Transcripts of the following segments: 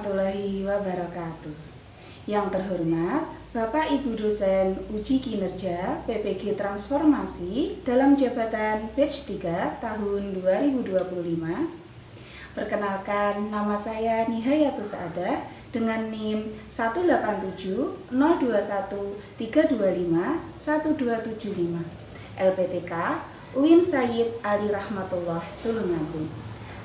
warahmatullahi wabarakatuh. Yang terhormat Bapak Ibu dosen uji kinerja PPG Transformasi dalam jabatan batch 3 tahun 2025. Perkenalkan, nama saya Nihayatus Saadah dengan NIM 1870213251275 LPTK UIN Sayyid Ali Rahmatullah Tulungagung.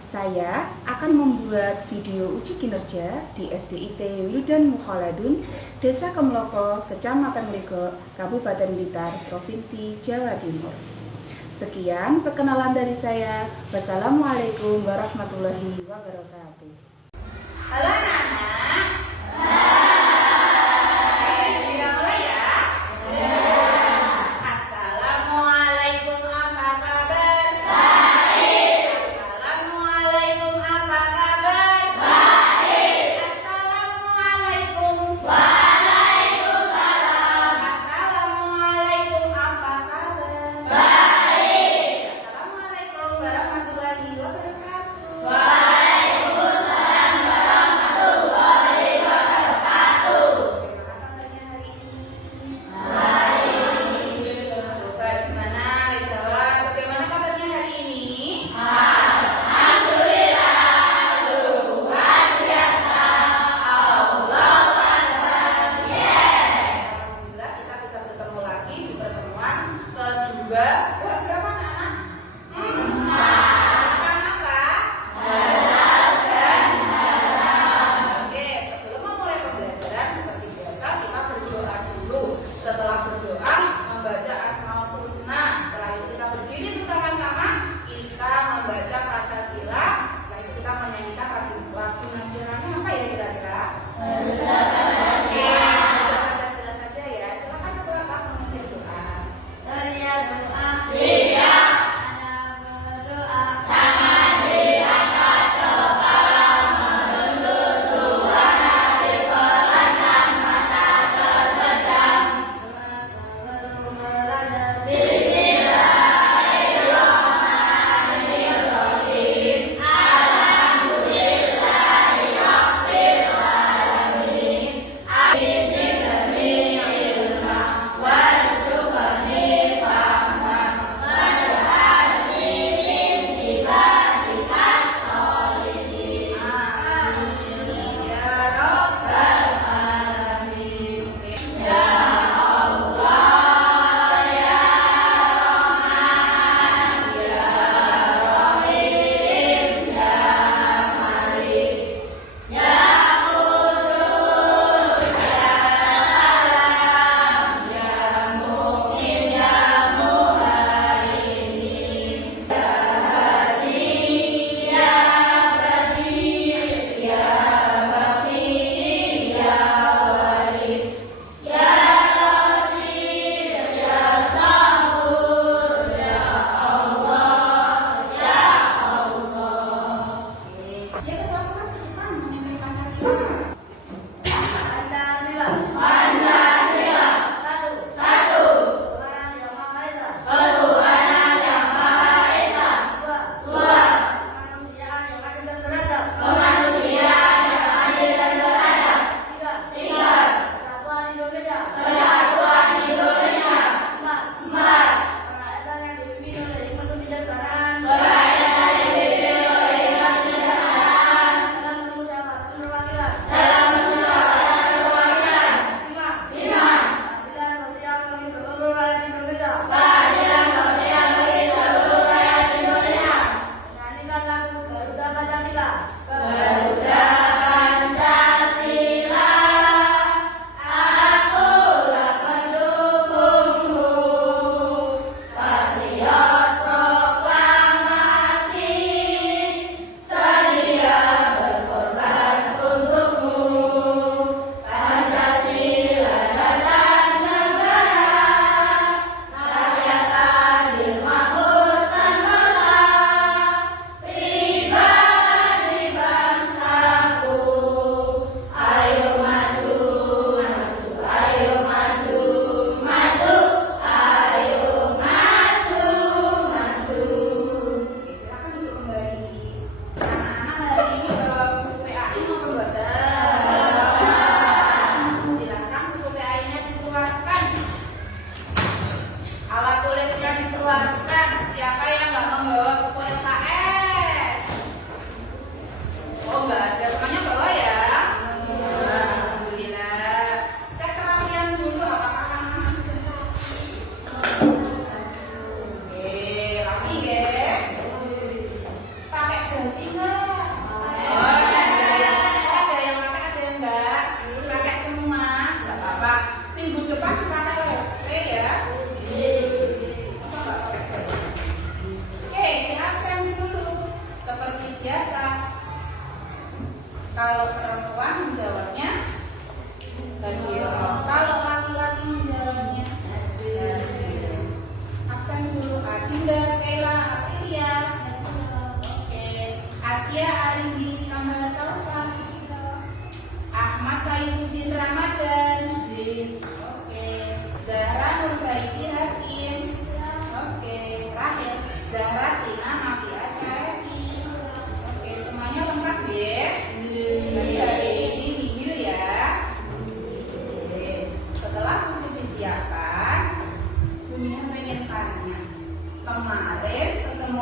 Saya akan membuat video uji kinerja di SDIT Wildan Mukhaladun, Desa Kemloko, Kecamatan Legok, Kabupaten Blitar, Provinsi Jawa Timur. Sekian perkenalan dari saya. Wassalamualaikum warahmatullahi wabarakatuh. Halo anak-anak. Kita mulai ya. Assalamualaikum, apa kabar? Baik. Assalamualaikum, apa kabar? Baik. Assalamualaikum. Waalaikumsalam. Assalamualaikum, apa kabar? Baik. Assalamualaikum warahmatullahi wabarakatuh. Waalaikumsalam warahmatullahi wabarakatuh. Bagaimana kabarnya hari ini? Baik. Coba gimana? Jawab. Bagaimana kabarnya hari ini? Alhamdulillah, luar biasa. Allahu Akbar. Yes. Alhamdulillah kita bisa bertemu lagi di pertemuan kedua. Berapa anak? Makan apa? Oke, sebelum memulai pembelajaran seperti biasa kita berdoa dulu. Setelah berdoa membaca Asmaul Husna. Setelah itu kita berdiri bersama-sama, kita membaca Pancasila. Setelah itu kita menyanyikan lagu nasionalnya apa ya kira-kira? Oke, Pancasila saja ya. Silakan ketua kelas memimpin doa. Ya ketua kelas cepat memimpin Pancasila.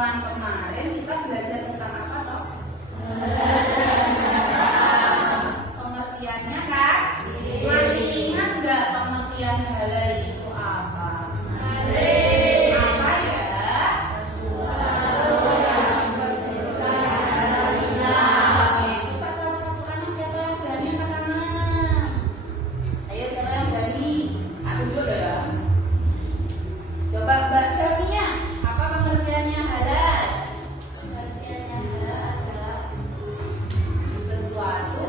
pertemuan kemarin kita belajar tentang apa toh? Pengertiannya kan? Masih ingat nggak pengertian halal itu apa? Apa ya? Coba salah satu anak siapa yang berani angkat tangan? Ayo siapa yang berani? Tunjuk ya. Coba Mbak Jamia, apa pengertiannya halal? Pengertiannya halal adalah sesuatu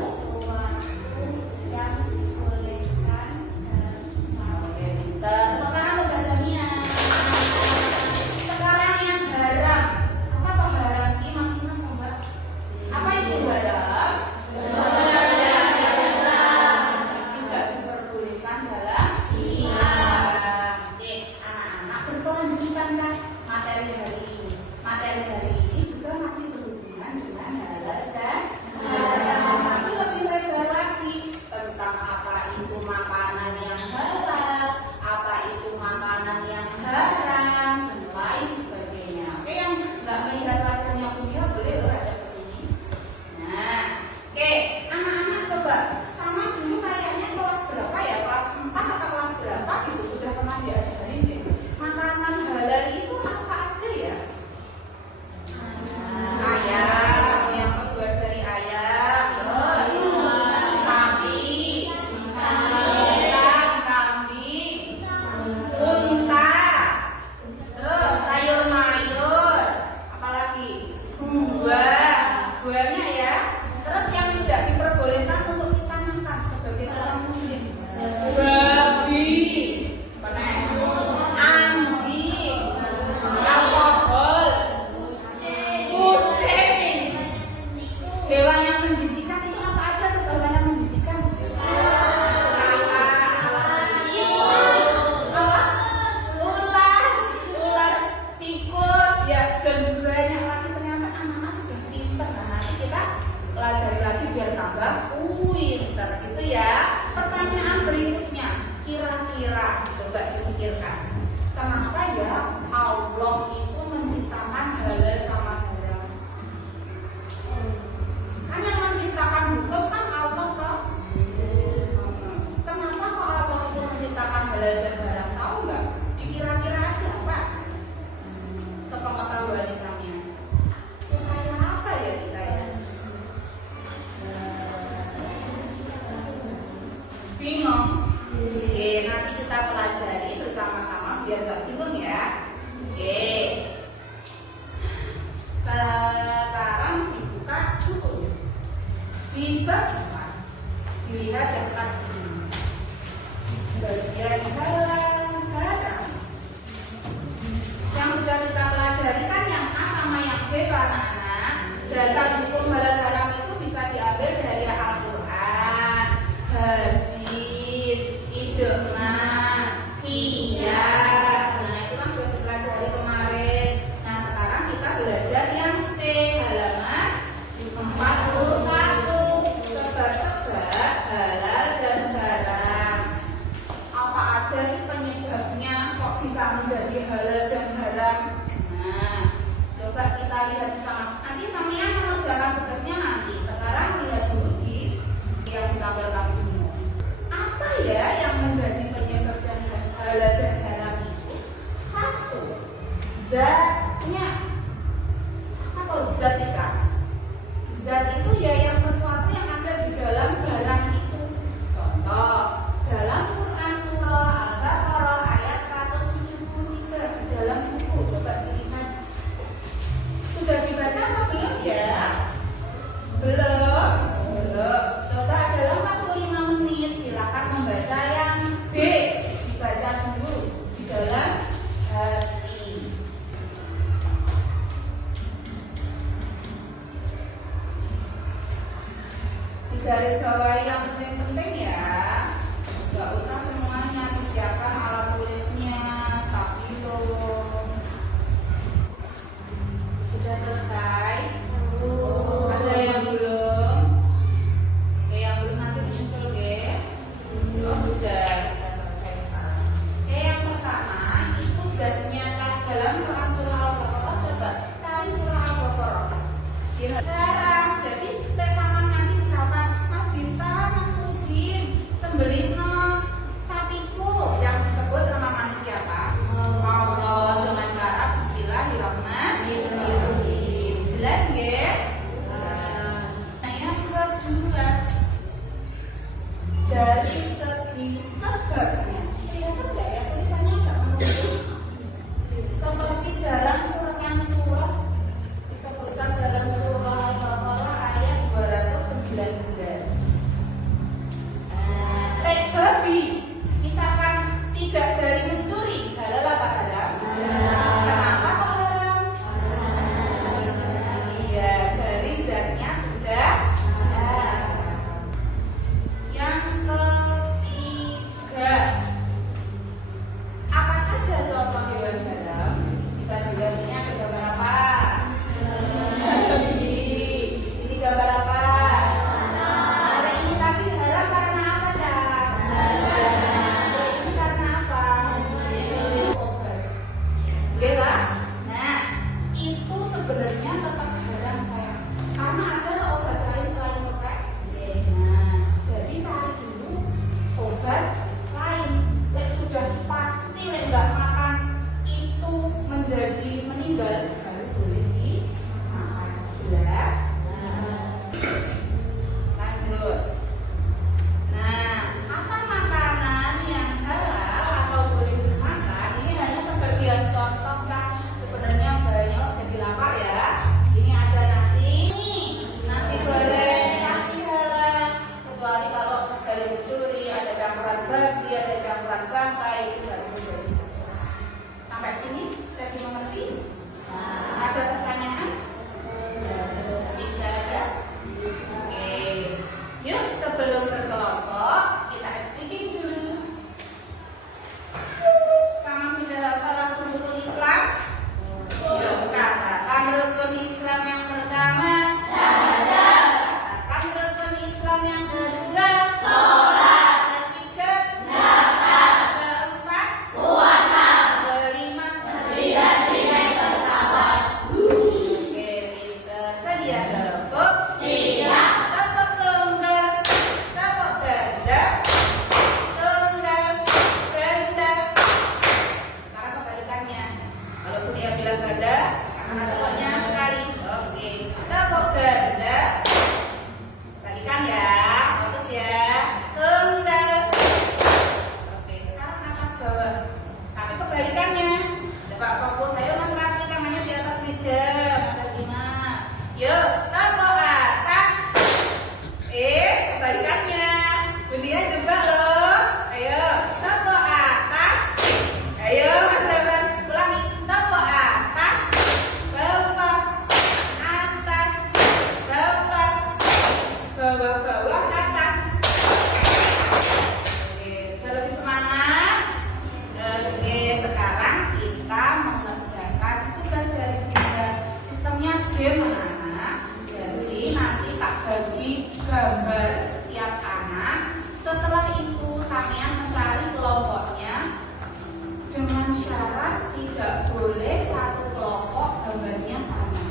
yang dibolehkan dalam Islam. Oke, pintar. Tepuk tangan untuk Mbak Jamia. Sekarang yang haram. Apa toh haram? Ini masih ingat nggak, Mbak? Apa itu haram? Tidak diperbolehkan dalam Islam. Oke, anak-anak berkelanjutan kan materi hari ini. Materi hari ini juga masih berhubungan dengan halal dan haram. Tapi lebih lebar lagi tentang apa itu makanan yang halal, apa itu makanan yang haram, dan lain sebagainya. Oke, yang nggak melihat wajahnya punya boleh loh ada ke sini. Nah, oke, anak-anak coba sama dulu kayaknya kelas berapa ya? Kelas 4 atau kelas berapa gitu sudah pernah diajarin deh. Makanan halal itu apa aja ya? Ayam, yang terbuat dari ayam, terus sapi, ayam, kambing, unta, terus sayur mayur, apalagi buahnya ya. Terus yang tidak diperbolehkan untuk kita makan sebagai orang muslim, babi, anjing, alkohol, kucing. Hewan yang menjijikan itu apa aja tuh hewan yang menjijikan? Ular, tikus, ya, dan banyak lagi. Ternyata anak-anak sudah pinter. Nah, nanti kita pelajari lagi biar tambah pinter gitu ya. Pertanyaan berikutnya, kira-kira coba dipikirkan, kenapa ya Allah itu menciptakan halal sama haram? Kan yang menciptakan hukum kan Allah toh. Kenapa kok Allah itu menciptakan halal dan haram? Tahu nggak? Dikira-kira aja Pak. Sepengetahuan Islamnya. Supaya apa ya kita ya? Bingung? Oke, nanti kita pelajari bersama-sama biar nggak bingung ya. Oke. Sekarang dibuka buku. Di bab 4. Dilihat yang di sini. Bagian halal haram. Yang sudah kita pelajari kan yang A sama yang B karena anak. Dasar hukum halal haram itu bisa diambil dari Al-Quran, hadis, ijma', qiyas. Nah, itu kan sudah dipelajari kemarin. Nah, sekarang kita belajar yang C, halaman 41. Sebab-sebab halal dan haram. Apa aja sih penyebabnya kok bisa menjadi halal dan haram? Nah, coba kita lihat bersama. Nanti Samia mengerjakan tugasnya nanti. Sekarang lihat dulu di yang ditampilkan dulu. Apa ya yang menjadi penyebab dan halal dan haram itu? 1. Zatnya. Atau zat itu. Zat itu ya yang sesuatu yang ada di dalam barang itu. Contoh, dalam Quran surah Al-Baqarah ayat 173 di dalam buku. Coba dilihat. Sudah dibaca apa belum ya? Belum. Coba dalam 45 menit silakan membaca yang B. Dibaca dulu di dalam hati. nggak makan itu menjadi meninggal, baru boleh dimakan. Jelas? Lanjut. Nah, apa makanan yang halal atau boleh dimakan? Ini hanya sebagian contoh, sebenarnya banyak, jadi lapar ya. Ini ada nasi goreng pasti halal, kecuali kalau dari mencuri, ada campuran babi, ada campuran bangkai, itu baru boleh. Sampai sini saya dimengerti? Ada pertanyaan? Tidak ada? Oke. Yuk, sebelum berkelompok kita speaking dulu. Sama sudah hafal rukun Islam? Yuk, katakan rukun Islam yang pertama. Katakan rukun Islam yang kedua. Ketiga. Keempat. Kelima. Oke, kita sedia tepuk. Tepuk tunggal. Tepuk ganda. Tunggal. Ganda. Sekarang kebalikannya. Walaupun dia bilang ganda, karena tepuknya sekali. Oke, tepuk ganda. Balikan ya, fokus ya. Tunggal. Oke, sekarang atas bawah. Tapi kebalikannya. Coba fokus. Ayo Mas Raffi, tangannya di atas meja. Mas Azima. Yuk, tepuk atas. Kebalikannya. Bundinya jebak loh. Ayo, tepuk atas. Ayo, Mas Zabran, ulangi. Tepuk atas. Bawah. Atas. Bawah. Bawah, bawah, atas. Oke, sudah lebih semangat. Oke, sekarang kita mengerjakan tugas dari kita. Sistemnya gimana? Jadi nanti tak bagi gambar setiap anak. Setelah itu sampean mencari kelompoknya dengan syarat tidak boleh satu kelompok gambarnya sama.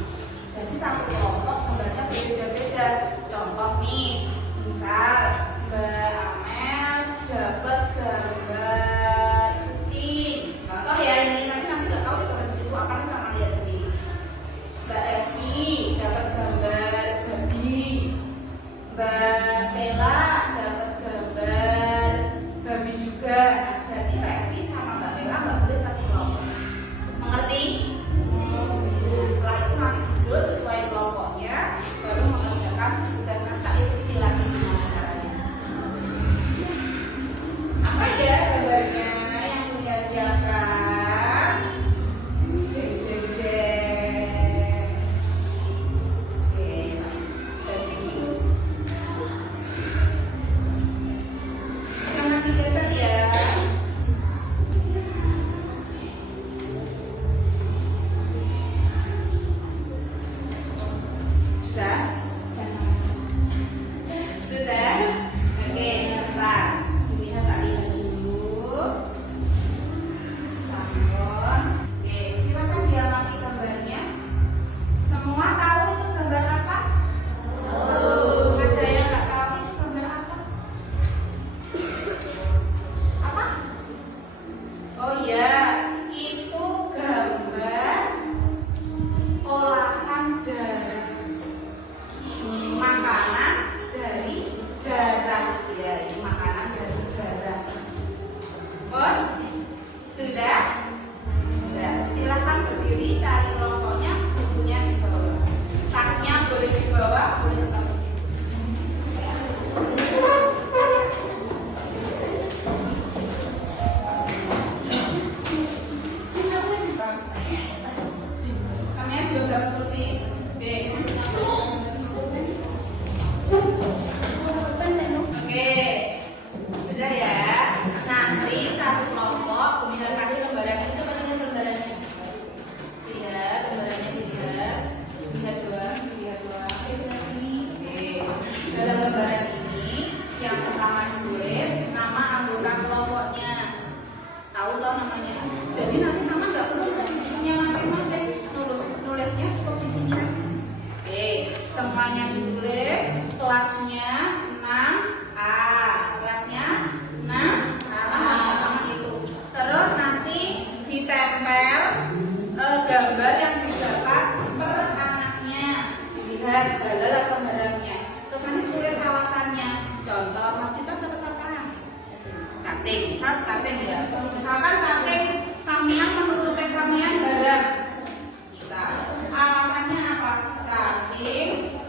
Jadi satu kelompok gambarnya berbeda-beda. Contoh nih, misal Mbak Amel dapat gambar kucing. Contoh ya ini, tapi nanti nggak tahu di situ akan sama lihat sendiri. Mbak Evi dapat gambar babi. Mbak Bella dapat gambar babi juga. Jadi Revi sama Mbak Bella nggak boleh satu kelompok. Mengerti? Setelah itu nanti duduk sesuai kelompoknya, baru mengerjakan tugas kata itu lagi gimana caranya. Apa ya gambarnya yang Bunda siapkan? Jeng jeng jeng. Oke, bagi dulu. Jangan digeser ya. Sudah? Sudah? Oke, cepat. Bunda tak lihat dulu. Tampon. Oke, silakan diamati gambarnya. Semua tahu itu gambar apa? Ada yang nggak tahu itu gambar apa? Apa? Oh iya, itu gambar olahan darah. Makanan dari darah. Ya, ini makanan dari darah. Oh, sudah? Sudah. Silakan berdiri, cari kelompoknya, bukunya di bawah. Tasnya boleh di bawah, boleh tetap di situ. Kalian belum dapat kursi? Oke. Oke, sudah ya. Nanti satu kelompok kemudian kasih lembaran ini. Coba lihat lembarannya. Lihat. cacing ya. Misalkan cacing sampean menurut sampean barang bisa. Alasannya apa? Cacing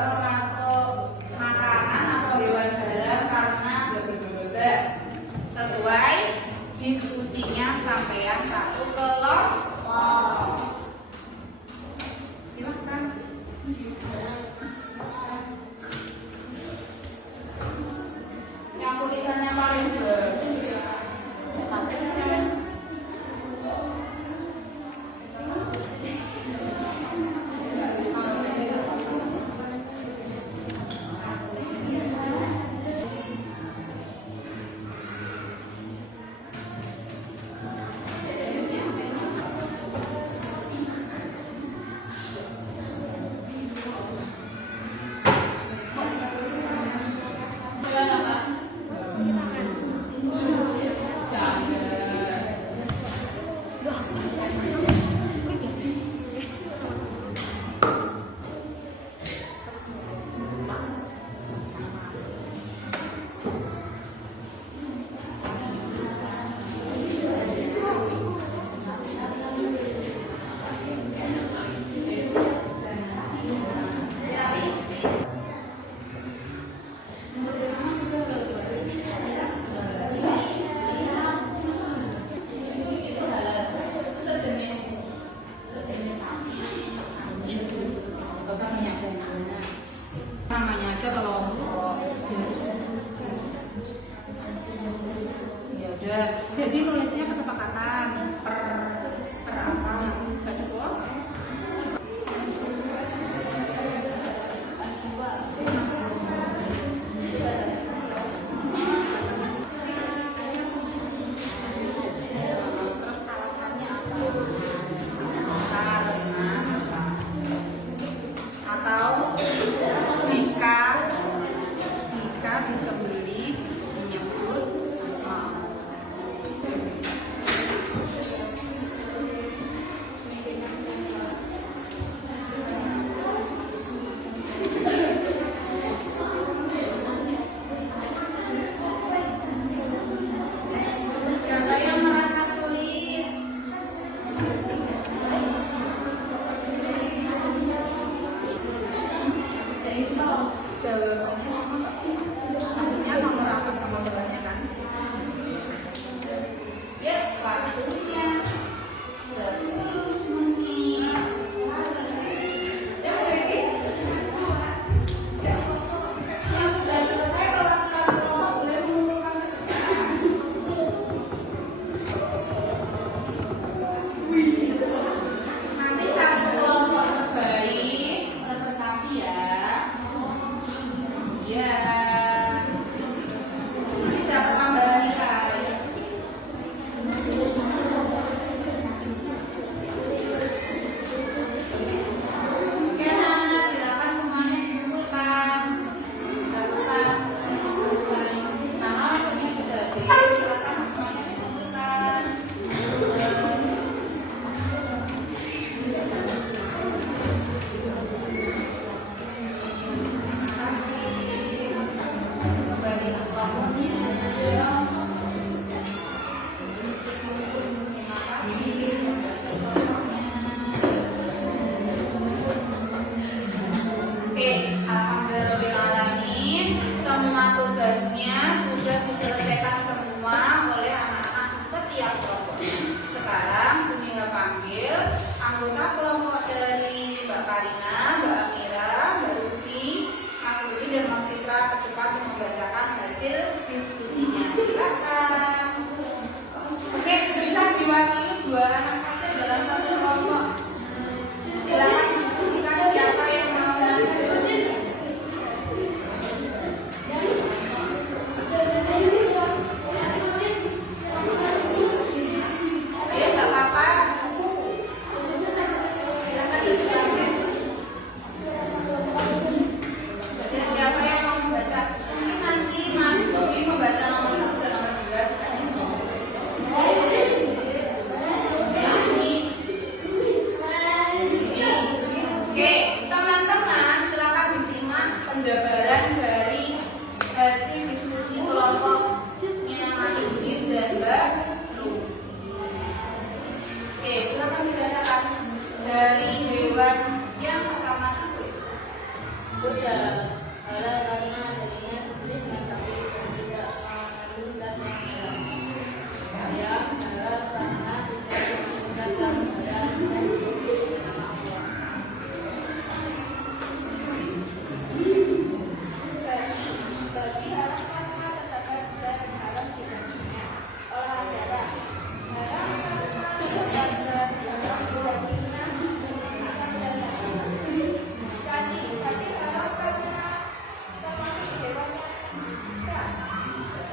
termasuk makanan atau hewan barang karena bla. Sesuai diskusinya sampean satu kelompok. Silakan. Yang tulisannya paling bagus ya. Namanya aja kelompok. Ya udah. Jadi nulisnya kesepakatan per apa? Enggak cukup? Terus alasannya apa? Karena atau jika disembelih menyebut asma. Siapa yang merasa sulit? Jawabannya sama nggak? Maksudnya nomor apa sama beranya kan? Ya, waktunya 10 menit. Ya, ready? Yang sudah selesai perwakilan kelompok boleh mengumpulkan. Nanti satu kelompok terbaik presentasi ya. Ya, nanti dapat tambahan nilai. Oke, anak silakan semuanya dikumpulkan. Lakukan nama waktunya sudah ada. Silakan semuanya dikumpulkan. Kembali ke kelompoknya. Terima kasih. Oke, alhamdulillahirrahmanirrahim. Semua tugasnya sudah diselesaikan semua oleh anak-anak setiap kelompok. Sekarang Bunda panggil anggota kelompok dari Mbak Karina, Mbak Amira, Mbak Ruby, Mas Rudi dan Mas Fitra ke depan untuk membacakan hasil diskusinya. Silakan. Oke, bisa diwakili 2 anak saja dalam satu kelompok. Silakan diskusikan siapa yang mau lanjut. Ayo, nggak apa-apa. Siapa yang mau membaca? Mungkin nanti Mas Ruby membaca nomor 1 dan nomor 2 sisanya.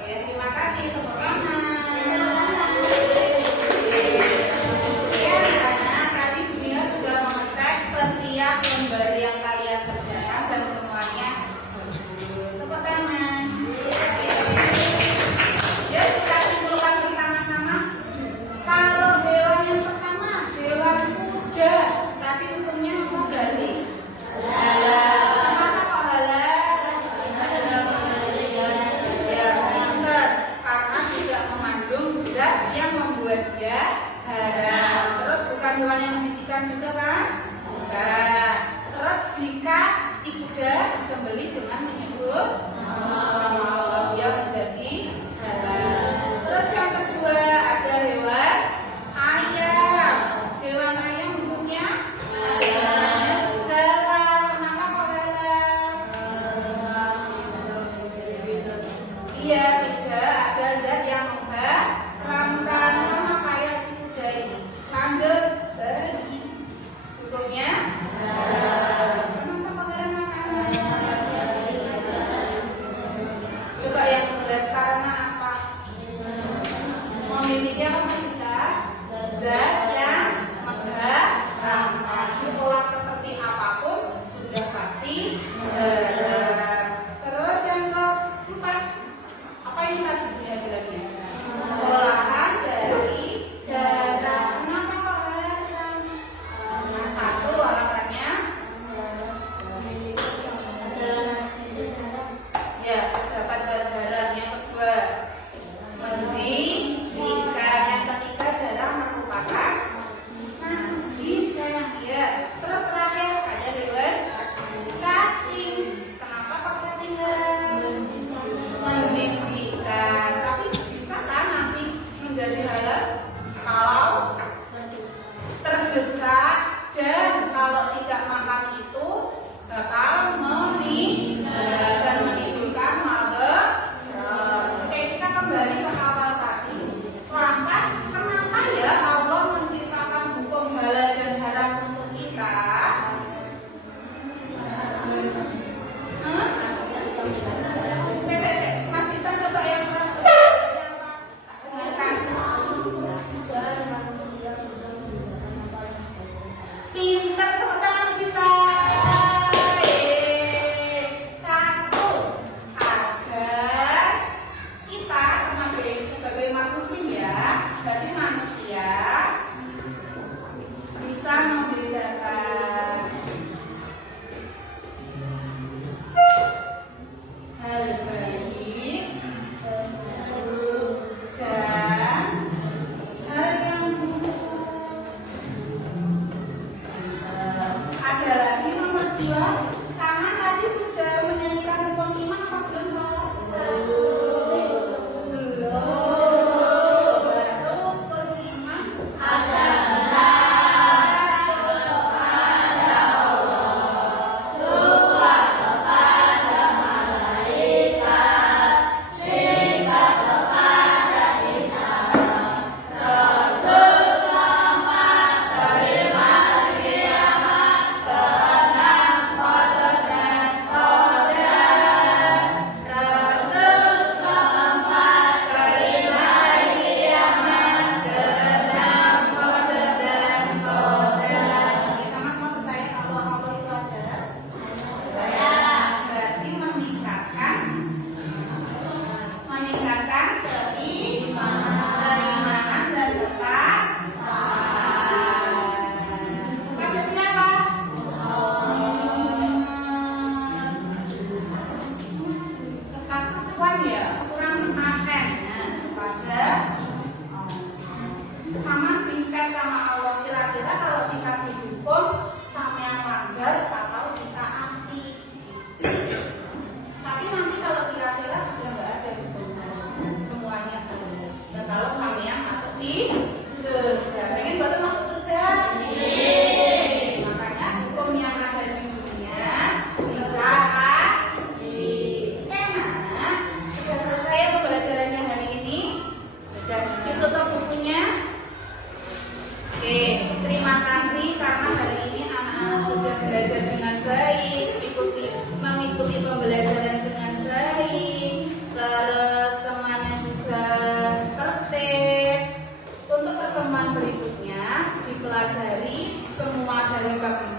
Terima kasih tepuk tangan. Tadi Dunia sudah mengecek setiap lembar yang kalian kerjakan dan semuanya bagus. Tepuk tangan. Yuk kita simpulkan bersama-sama. Kalau hewan yang pertama, hewan kuda. Tadi hukumnya apa berarti? Kenapa kok halal? Ya, pinter. Karena tidak mengandung zat yang membuat dia haram. Terus bukan hewan yang menjijikan juga kan? Bukan. Terus jika si kuda disembelih dengan menyebut Allah, dia menjadi halal. Terus yang kedua ada hewan ayam. Hewan ayam hukumnya halal. Kenapa kok halal? Iya, tidak ada zat yang mengharamkan, sama kayak si kuda ini. Lanjut, bayi hukumnya kenapa kok haram? Coba yang jelas, karena apa? Memiliki apa kita? Zat yang mengharamkan. Ditolak seperti apapun sudah pasti haram. Terus yang keempat, apa yang tadi Bunda bilangnya? Olahan dari darah. Kenapa kok haram? Nah, satu alasannya ya terdapat zat haram. Yang kedua menjijikan. Yang ketiga darah merupakan najis ya. Terus terakhir ada hewan cacing. Kenapa kok cacing haram? Menjijikan. Tapi bisa kan nanti menjadi halal kalau terdesak dan kalau tidak makan itu bakal meninggal dan menimbulkan mageran. Oke, kita kembali ke awal tadi. Lantas kenapa ya Allah menciptakan hukum halal dan haram untuk kita? Mas Cita coba yang keras. Pintar, tepuk tangan kita. Satu, agar kita sebagai manusia, berarti manusia bisa membedakan hal baik dan hal yang buruk. Ada lagi nomor 2. Sama tadi sudah menyanyikan rukun iman apa belum toh? Belum. Rukun iman adalah sama-sama percaya kalau Allah itu ada. Percaya. Berarti meningkatkan keimanan dan ketakwaan. Kepada siapa? Ketakwaan ya, kurang makan. Kepada sama cinta sama Allah. Kira-kira kalau dikasih hukum sama yang langgar atau ditaati. Tapi nanti kalau kira-kira sudah nggak ada hukumnya, semuanya ada. Dan kalau sama yang masuk di surga, pengen banget masuk surga. Makanya hukum yang ada di dunia ditaati. Enak. Sudah selesai pembelajarannya hari ini. Sudah ditutup bukunya. Terima kasih karena hari ini anak-anak sudah belajar dengan baik, mengikuti pembelajaran dengan baik, terus semuanya juga tertib. Untuk pertemuan berikutnya dipelajari semua dari bab